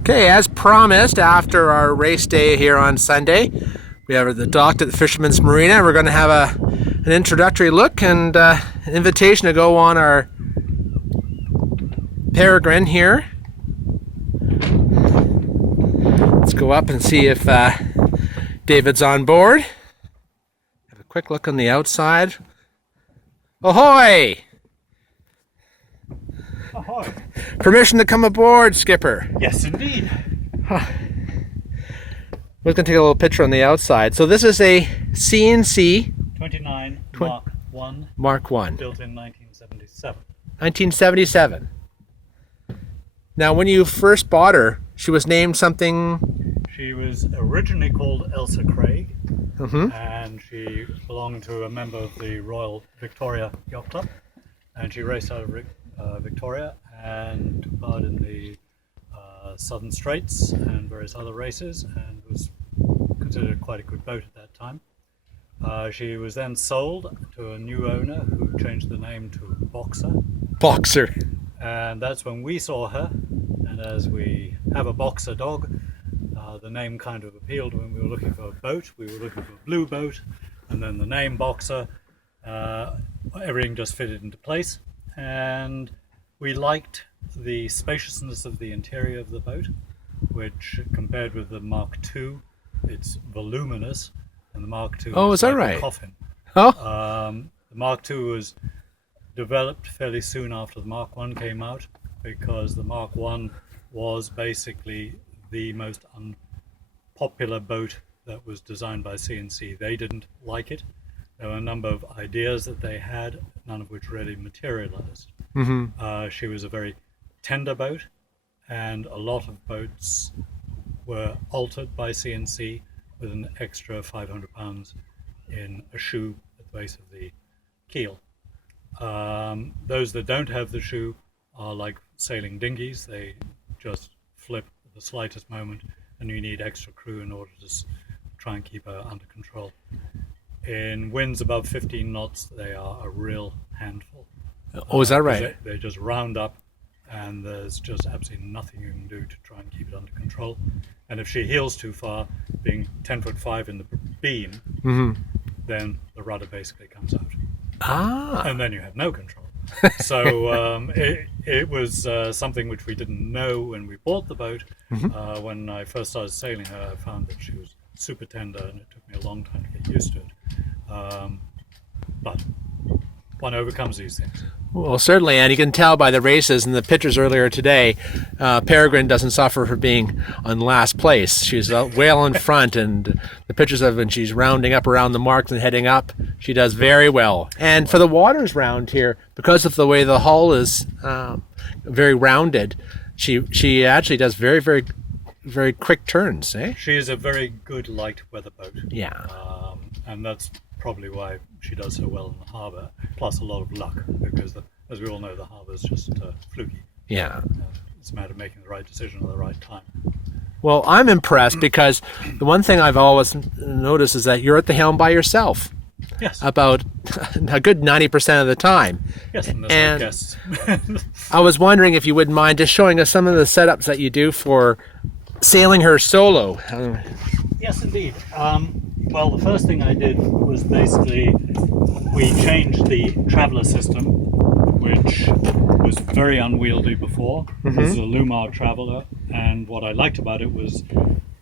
Okay, as promised, after our race day here on Sunday, we have the dock at the Fisherman's Marina. We're going to have an introductory look and an invitation to go on our Peregrine here. Let's go up and see if David's on board. Have a quick look on the outside. Ahoy! Ahoy! Permission to come aboard, Skipper. Yes, indeed. We're going to take a little picture on the outside. So this is a C&C 29 Mark 1. Built in 1977. 1977. Now, when you first bought her, she was named something. She was originally called Elsa Craig, Mm-hmm. and she belonged to a member of the Royal Victoria Yacht Club, and she raced out of Victoria and took part in the Southern Straits and various other races, and was considered quite a good boat at that time. She was then sold to a new owner who changed the name to Boxer. and that's when we saw her. And as we have a boxer dog, the name kind of appealed when we were looking for a boat. We were looking for a blue boat, and then the name Boxer, everything just fitted into place. And we liked the spaciousness of the interior of the boat, which compared with the Mark II, it's voluminous, and the Mark II is that like right? a coffin. Oh, The Mark II was developed fairly soon after the Mark I came out, because the Mark I was basically the most unpopular boat that was designed by C&C. They didn't like it. There were a number of ideas that they had, none of which really materialized. mm-hmm. She was a very tender boat, and a lot of boats were altered by C&C with an extra 500 pounds in a shoe at the base of the keel. Those that don't have the shoe are like sailing dinghies. They just flip at the slightest moment, and you need extra crew in order to try and keep her under control. In winds above 15 knots, they are a real handful. Oh, is that right? They just round up, and there's just absolutely nothing you can do to try and keep it under control. And if she heels too far, being 10'5" in the beam, Mm-hmm. then the rudder basically comes out. Ah. And then you have no control. So it was something which we didn't know when we bought the boat. Mm-hmm. When I first started sailing her, I found that she was super tender, and it took me a long time to get used to it. But one overcomes these things. Well, certainly, and you can tell by the races and the pictures earlier today, Peregrine doesn't suffer for being on last place. She's well in front, and the pictures of when she's rounding up around the marks and heading up, she does very well. And for the waters round here, because of the way the hull is very rounded, she actually does very, very, very quick turns. Eh? She is a very good light weather boat. Yeah. And that's probably why she does so well in the harbour, plus a lot of luck, because as we all know, the harbour is just fluky. Yeah. It's a matter of making the right decision at the right time. Well, I'm impressed because the one thing I've always noticed is that you're at the helm by yourself. Yes. About a good 90% of the time. Yes, and there's And no guests. I was wondering if you wouldn't mind just showing us some of the setups that you do for sailing her solo. Yes, indeed. Well, the first thing I did was basically we changed the traveller system, which was very unwieldy before. This is a Lumar traveller, and what I liked about it was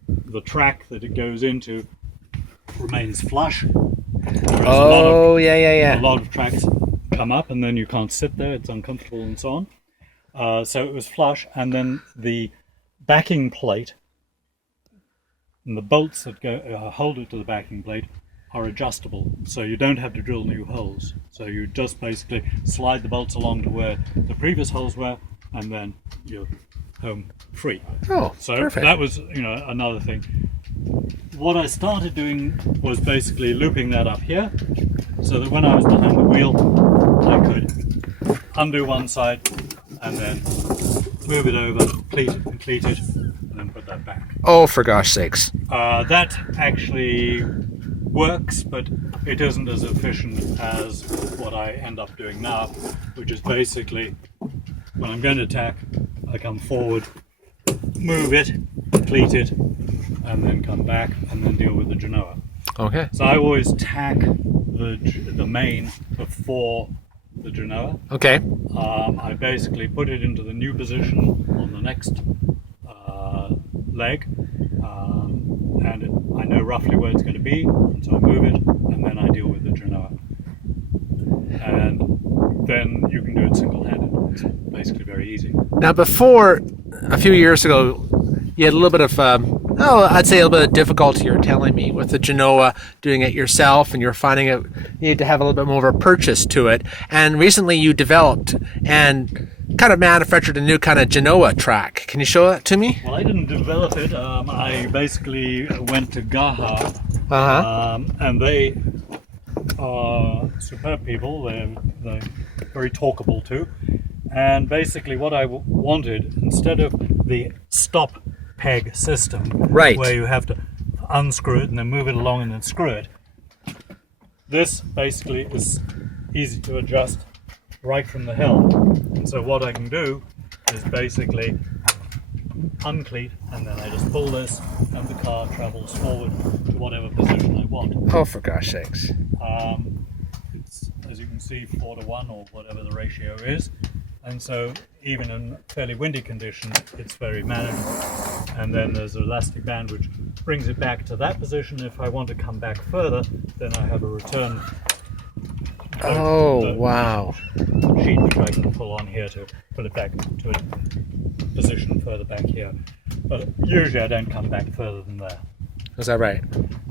the track that it goes into remains flush. A lot of tracks come up, and then you can't sit there, it's uncomfortable and so on. So it was flush, and then the backing plate and the bolts that go hold it to the backing plate are adjustable, so you don't have to drill new holes. So you just basically slide the bolts along to where the previous holes were, and then you're home free. Oh, so perfect. That was, another thing. What I started doing was basically looping that up here, so that when I was behind the wheel, I could undo one side and then move it over, complete it, and then put that back. Oh, for gosh sakes. That actually works, but it isn't as efficient as what I end up doing now, which is basically when I'm going to tack, I come forward, move it, cleat it, and then come back and then deal with the Genoa. Okay. So I always tack the main before the Genoa. Okay. I basically put it into the new position on the next leg, and I know roughly where it's going to be, and so I move it, and then I deal with the Genoa. And then you can do it single-handed. It's basically very easy. Now, before, a few years ago, you had a little bit of, I'd say a little bit of difficulty, you're telling me, with the Genoa, doing it yourself, and you're finding it, you need to have a little bit more of a purchase to it. And recently you developed and kind of manufactured a new kind of Genoa track. Can you show that to me? Well, I didn't develop it. I basically went to Gaha, and they are superb people. They're very talkable too. And basically what I wanted, instead of the stop peg system, right, where you have to unscrew it and then move it along and then screw it, this basically is easy to adjust right from the hill. And so what I can do is basically uncleat, and then I just pull this and the car travels forward to whatever position I want. Oh, for gosh sakes. It's, as you can see, 4-to-1 or whatever the ratio is. And so even in fairly windy conditions, it's very manageable. And then there's an elastic band which brings it back to that position. If I want to come back further, then I have a return wow, sheet which I can pull on here to pull it back to a position further back here. But usually I don't come back further than there. Is that right?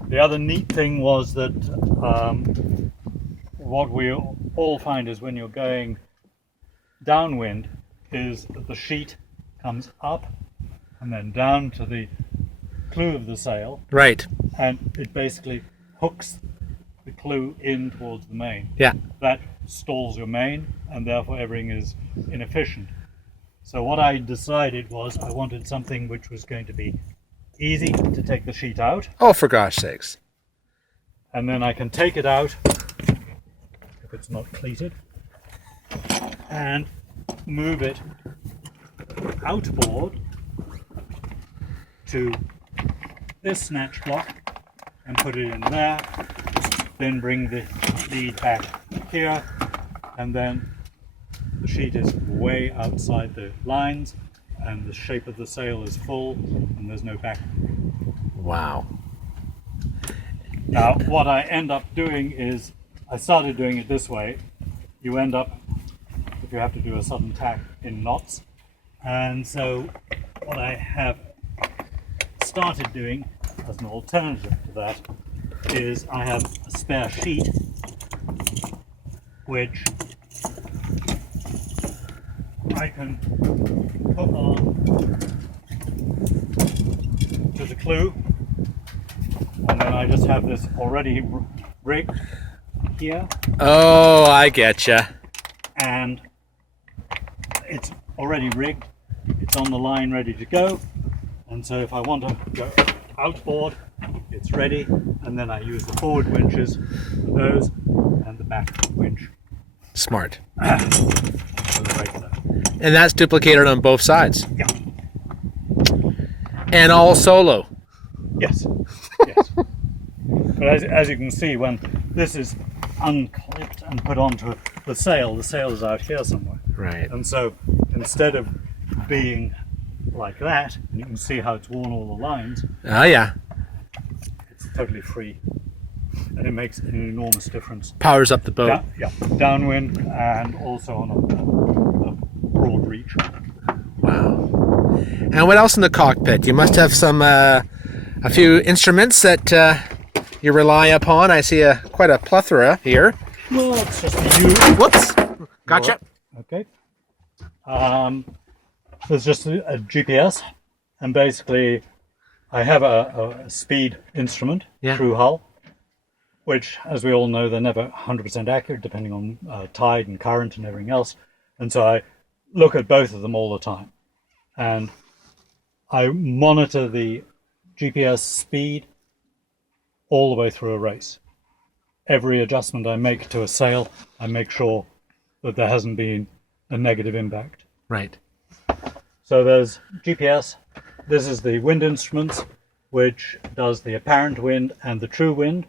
The other neat thing was that what we all find is when you're going downwind is that the sheet comes up and then down to the clew of the sail. Right. And it basically hooks the clew in towards the main. Yeah. That stalls your main, and therefore everything is inefficient. So what I decided was I wanted something which was going to be easy to take the sheet out. Oh, for gosh sakes. And then I can take it out if it's not cleated and move it outboard to this snatch block and put it in there, then bring the lead back here, and then the sheet is way outside the lines and the shape of the sail is full and there's no back. Wow. Now what I end up doing is, I started doing it this way, you end up, if you have to do a sudden tack, in knots. And so what I have started doing as an alternative to that is I have a spare sheet which I can put on to the clew, and then I just have this already rigged here. Oh, I getcha. And it's already rigged, it's on the line ready to go, and so if I want to go outboard, it's ready, and then I use the forward winches for those and the back winch. Smart. For the regular. And that's duplicated on both sides. Yeah. And all solo. Yes. Yes. But as you can see, when this is unclipped and put onto the sail is out here somewhere. Right. And so instead of being like that, and you can see how it's worn all the lines, Oh, yeah. it's totally free. And it makes an enormous difference. Powers up the boat. Downwind and also on a broad reach. Wow. And what else in the cockpit? You must have some, a few instruments that you rely upon. I see quite a plethora here. Well, it's just you. Whoops. Gotcha. Okay. There's just a GPS, and basically I have a speed instrument through hull, which, as we all know, they're never 100% accurate depending on tide and current and everything else. And so I look at both of them all the time. And I monitor the GPS speed all the way through a race. Every adjustment I make to a sail, I make sure that there hasn't been a negative impact. Right. So there's GPS, this is the wind instruments, which does the apparent wind and the true wind,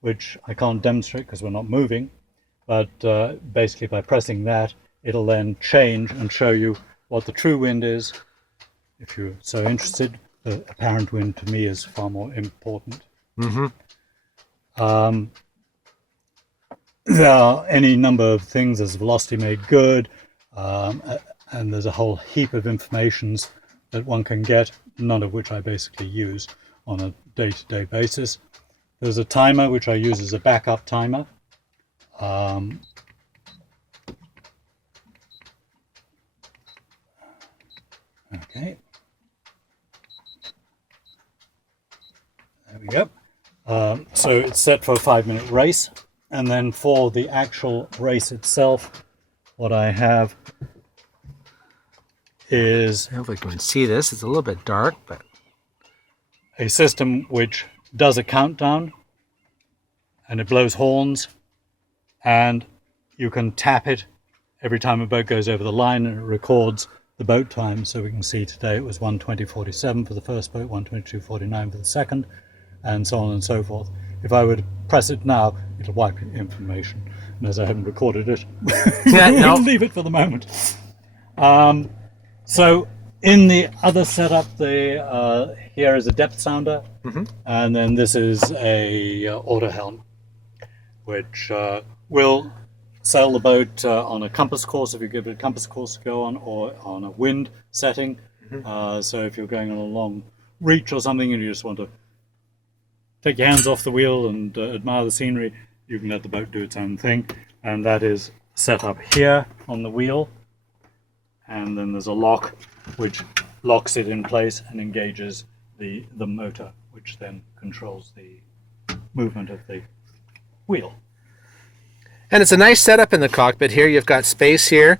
which I can't demonstrate because we're not moving. But basically by pressing that, it'll then change and show you what the true wind is. If you're so interested, the apparent wind to me is far more important. There are any number of things. There's velocity made good, and there's a whole heap of informations that one can get, none of which I basically use on a day-to-day basis. There's a timer which I use as a backup timer. Okay. There we go. So it's set for a 5-minute race. And then for the actual race itself, what I have is... I hope we can see this. It's a little bit dark, but... a system which does a countdown, and it blows horns, and you can tap it every time a boat goes over the line, and it records the boat time. So we can see today it was 1:20:47 for the first boat, 1:22:49 for the second, and so on and so forth. If I were to press it now, it'll wipe information. And as I haven't recorded it, we'll leave it for the moment. So in the other setup, here is a depth sounder, and then this is a auto helm, which will sail the boat on a compass course if you give it a compass course to go on, or on a wind setting. So if you're going on a long reach or something and you just want to take your hands off the wheel and admire the scenery, you can let the boat do its own thing. And that is set up here on the wheel. And then there's a lock which locks it in place and engages the motor, which then controls the movement of the wheel. And it's a nice setup in the cockpit here. You've got space here.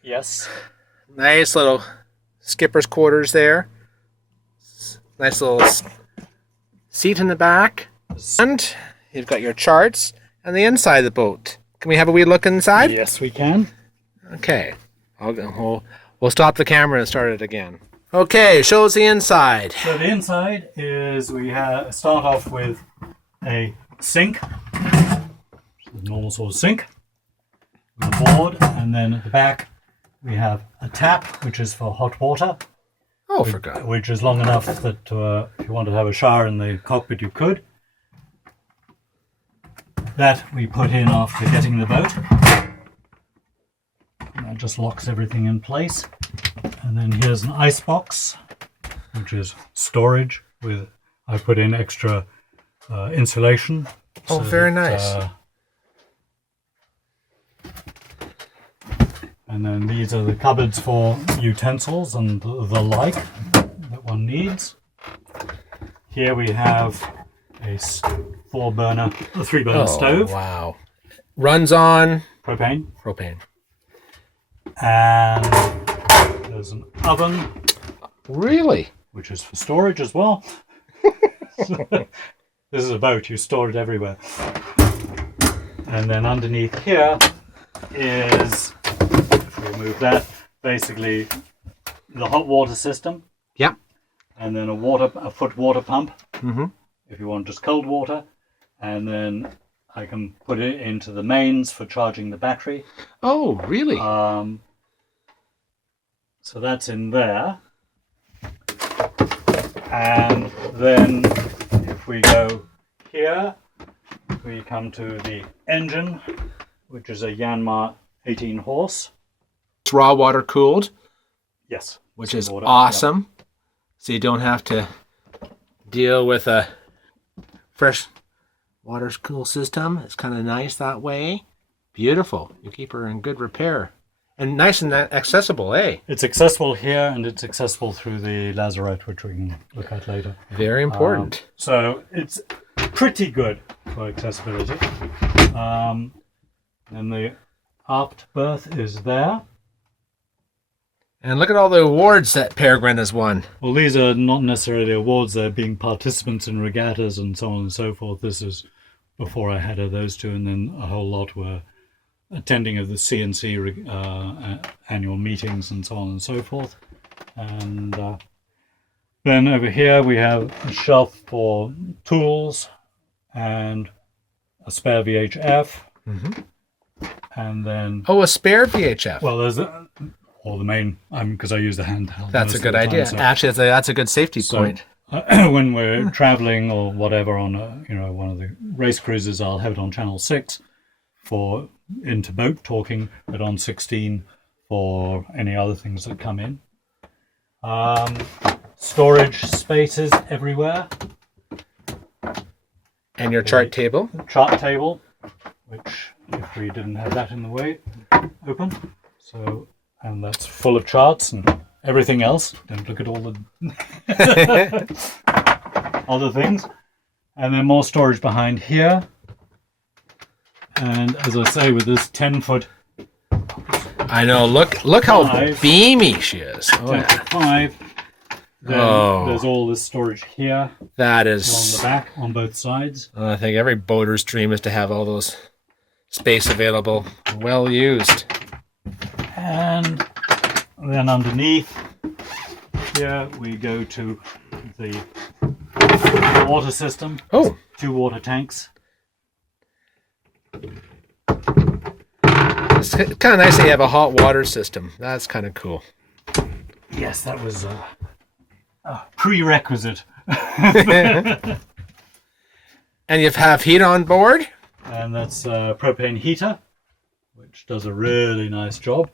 Yes. Nice little skipper's quarters there. Nice little seat in the back. And you've got your charts and the inside of the boat. Can we have a wee look inside? Yes, we can. Okay. We'll stop the camera and start it again. Okay, show us the inside. So the inside is, we start off with a sink, a normal sort of sink, with a board, and then at the back we have a tap, which is for hot water. Oh, for God. Which is long enough that if you wanted to have a shower in the cockpit, you could. That we put in after getting the boat. And that just locks everything in place. And then here's an ice box, which is storage. I put in extra insulation. Oh, very nice. And then these are the cupboards for utensils and the like that one needs. Here we have a 3-burner stove. Wow. Runs on propane. And there's an oven. Really? Which is for storage as well. This is a boat, you store it everywhere. And then underneath here is, if we remove that, basically the hot water system. Yep. And then a foot water pump, if you want just cold water. And then I can put it into the mains for charging the battery. Oh, really? So that's in there. And then if we go here, we come to the engine, which is a Yanmar 18 horse. It's raw water cooled. Yes. Which is water. awesome. Yep. So you don't have to deal with a fresh water cool system. It's kind of nice that way. Beautiful. You keep her in good repair. And nice and accessible, eh? It's accessible here, and it's accessible through the lazarette, which we can look at later. Very important. So it's pretty good for accessibility. And the aft berth is there. And look at all the awards that Peregrine has won. Well, these are not necessarily awards. They're being participants in regattas and so on and so forth. This is before I had those two, and then a whole lot were attending of the CNC annual meetings and so on and so forth. And Then over here we have a shelf for tools and a spare VHF. And then... Oh, a spare VHF. Well, there's or the main, because I use the handheld. That's a good idea. So, actually, that's a good safety point. When we're traveling or whatever on one of the race cruises, I'll have it on channel 6 for into boat talking, but on 16 for any other things that come in. Storage spaces everywhere. And your chart table. Chart table, which if we didn't have that in the way, open. So, and that's full of charts and everything else. Don't look at all the other things. And then more storage behind here. And as I say, with this 10-foot... I know, look how beamy she is. Oh, 5. Then there's all this storage here. That is... along the back, on both sides. I think every boater's dream is to have all those space available. Well used. And then underneath here we go to the water system. Oh. 2 water tanks. It's kind of nice that you have a hot water system. That's kind of cool. Yes, that was a prerequisite. And you have heat on board? And that's a propane heater, which does a really nice job.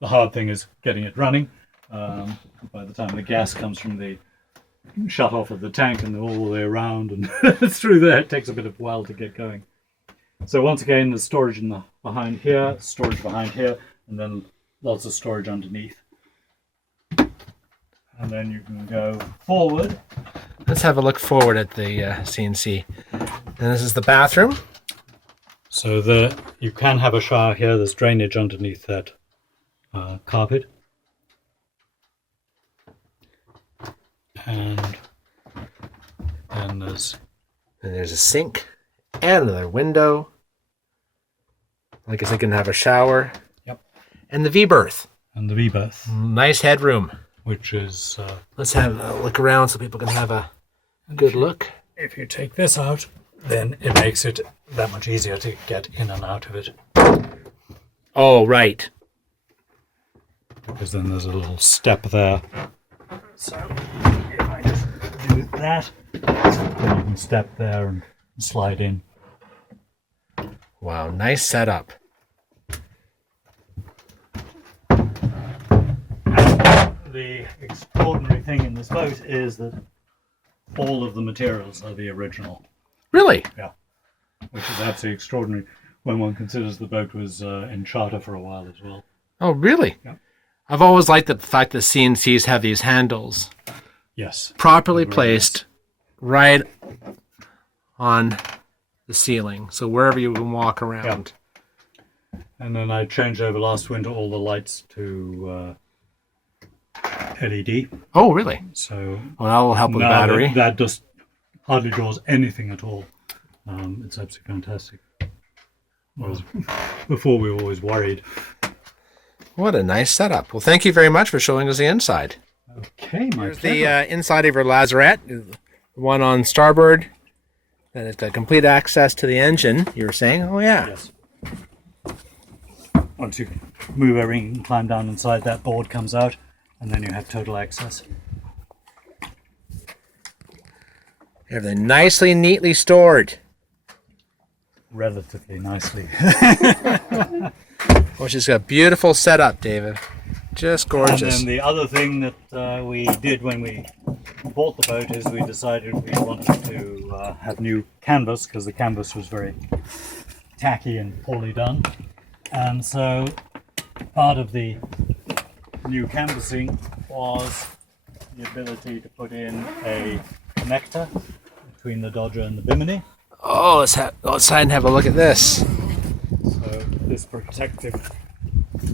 The hard thing is getting it running. By the time the gas comes from the shut off of the tank and all the way around and through there, it takes a bit of a while to get going. So once again, there's storage behind here, and then lots of storage underneath. And then you can go forward. Let's have a look forward at the CNC. And this is the bathroom. So you can have a shower here. There's drainage underneath that carpet. And then there's a sink and another window. I guess they can have a shower. Yep. And the V-berth. And the V-berth. Nice headroom. Which is... let's have a look around so people can have a good look. If you take this out, then it makes it that much easier to get in and out of it. Oh, right. Because then there's a little step there. So if I just do that, then you can step there and slide in. Wow, nice setup. The extraordinary thing in this boat is that all of the materials are the original. Really? Yeah. Which is absolutely extraordinary when one considers the boat was in charter for a while as well. Oh, really? Yeah. I've always liked the fact that CNCs have these handles. Yes. Properly placed right on the ceiling. So wherever you can walk around. Yeah. And then I changed over last winter all the lights to LED. Oh, really? So well, that will help with the battery. That just hardly draws anything at all. It's absolutely fantastic. Whereas before we were always worried. What a nice setup. Well, thank you very much for showing us the inside. Okay, my Here's the inside of your lazarette, the one on starboard. Then it's got complete access to the engine, you were saying? Oh, yeah. Yes. Once you move everything and climb down inside, that board comes out, and then you have total access. Everything nicely, neatly stored. Relatively nicely. Well, she's got a beautiful setup, David. Just gorgeous. And then the other thing that we did when we bought the boat is we decided we wanted to have new canvas because the canvas was very tacky and poorly done. And so part of the new canvassing was the ability to put in a connector between the Dodger and the Bimini. Oh, let's go outside and have a look at this. So this protective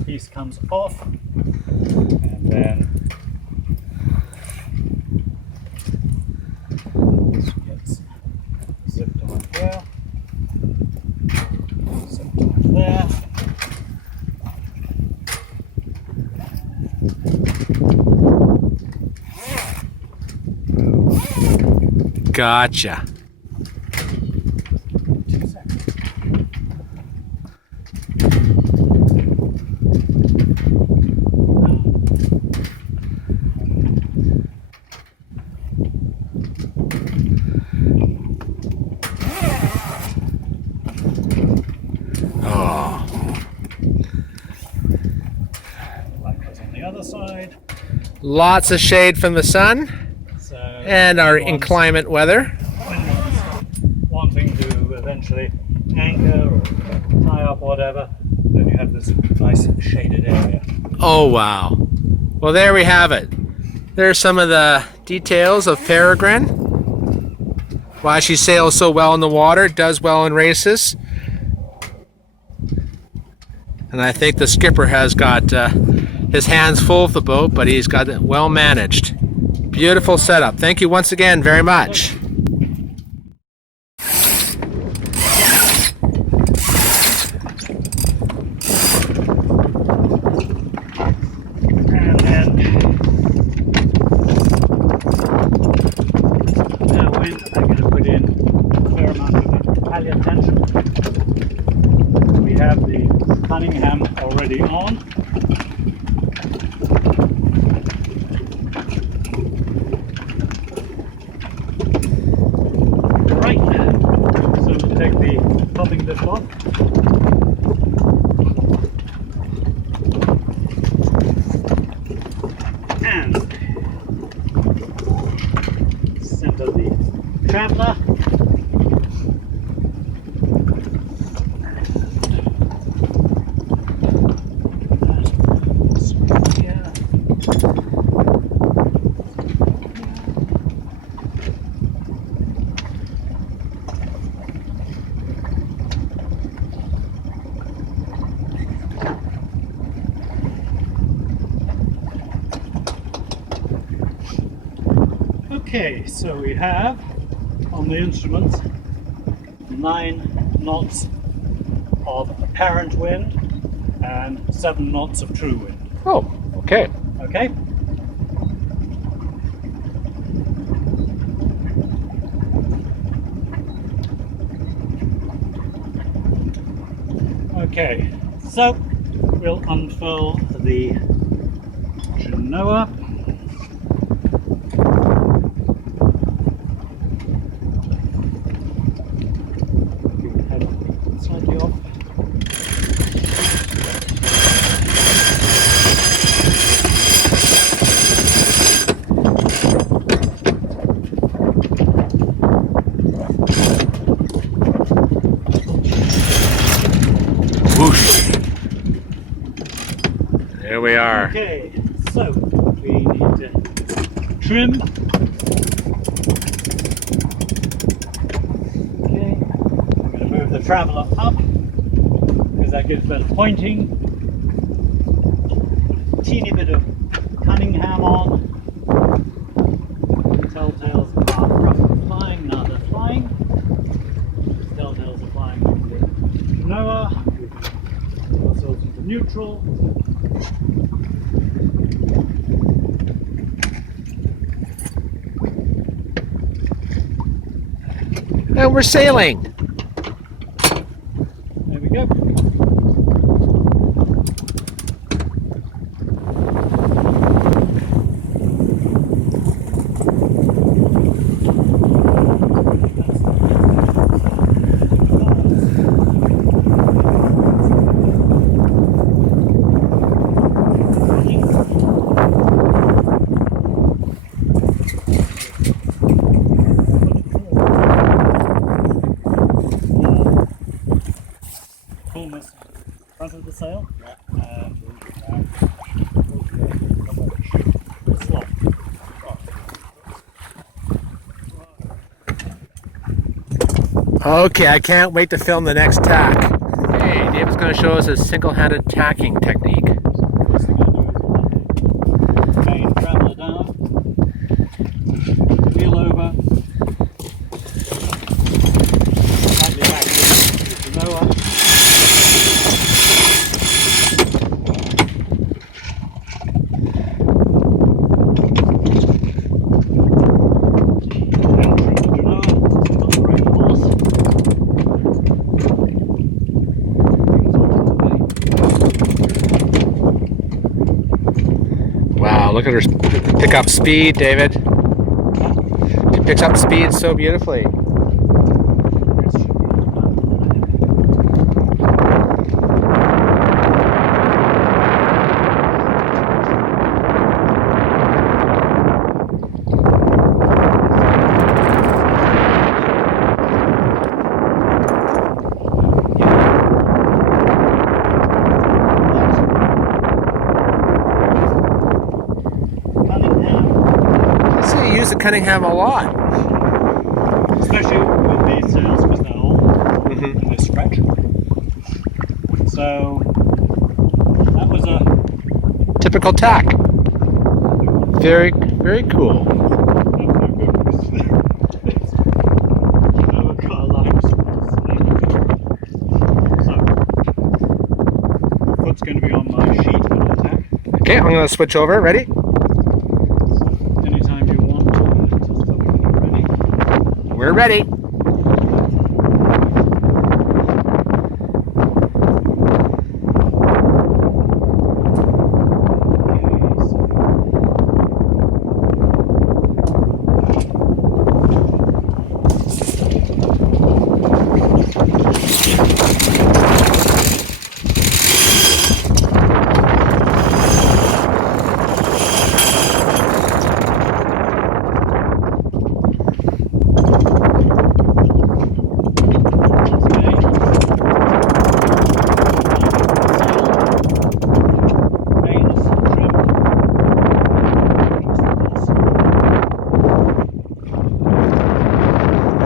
piece comes off, and then this gets zipped on here, zipped on there. Gotcha. 2 seconds. Oh. Likewise on the other side. Lots of shade from the sun So and our inclement weather. when one's wanting to eventually anchor or tie up whatever, then you have this nice shaded area. Oh, wow. Well, there we have it. There's some of the details of Peregrine. Why she sails so well in the water, does well in races. And I think the skipper has got his hands full of the boat, but he's got it well managed. Beautiful setup. Thank you once again very much. And then downwind, I'm going to put in a fair amount of Italian tension. We have the Cunningham already on. Right, so we'll take the topping lift off. And center the traveller. Okay, so we have on the instruments 9 knots of apparent wind and 7 knots of true wind. Oh, okay. Okay? Okay, so we'll unfurl the Genoa. Slightly off. Whoosh. There we are. Okay, so we need to trim. Okay, I'm going to move the traveller up because that gives better pointing. Teeny bit of Cunningham on. Telltales are roughly flying, now they're flying. Telltales are flying on the Genoa. Ourselves into neutral. And we're sailing. There we go. Almost front of the sail. Slot. Okay, I can't wait to film the next tack. Hey, David's going to show us his single-handed tacking technique. First thing I do is main traveller down, wheel over, slightly back to the lower. Entering look at her pick up speed, David. She picks up speed so beautifully. Use the Cunningham a lot. Especially with these sails because they're old and they stretch. So that was a typical tack. Very, very cool. So foot's going to be on my sheet for the tack. Okay, I'm going to switch over. Ready? We're ready.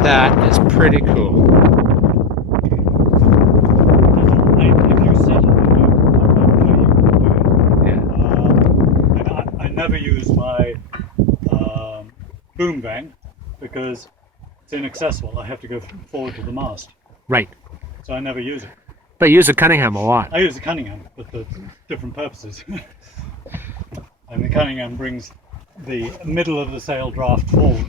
That is pretty cool. I never use my boom bang because it's inaccessible. I have to go forward to the mast. Right. So I never use it. But you use the Cunningham a lot. I use the Cunningham, but for different purposes. And the Cunningham brings the middle of the sail draft forward.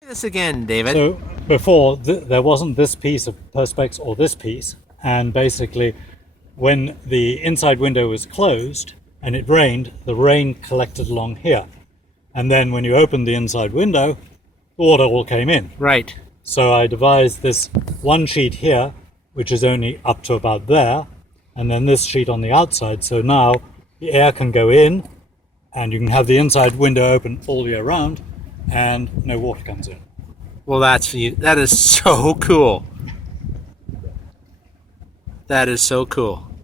This again, David. So before there wasn't this piece of perspex or this piece, and basically when the inside window was closed and it rained, the rain collected along here, and then when you opened the inside window, the water all came in. Right. So I devised this one sheet here, which is only up to about there, and then this sheet on the outside, so now the air can go in and you can have the inside window open all year round and no water comes in. Well, that is so cool. That is so cool.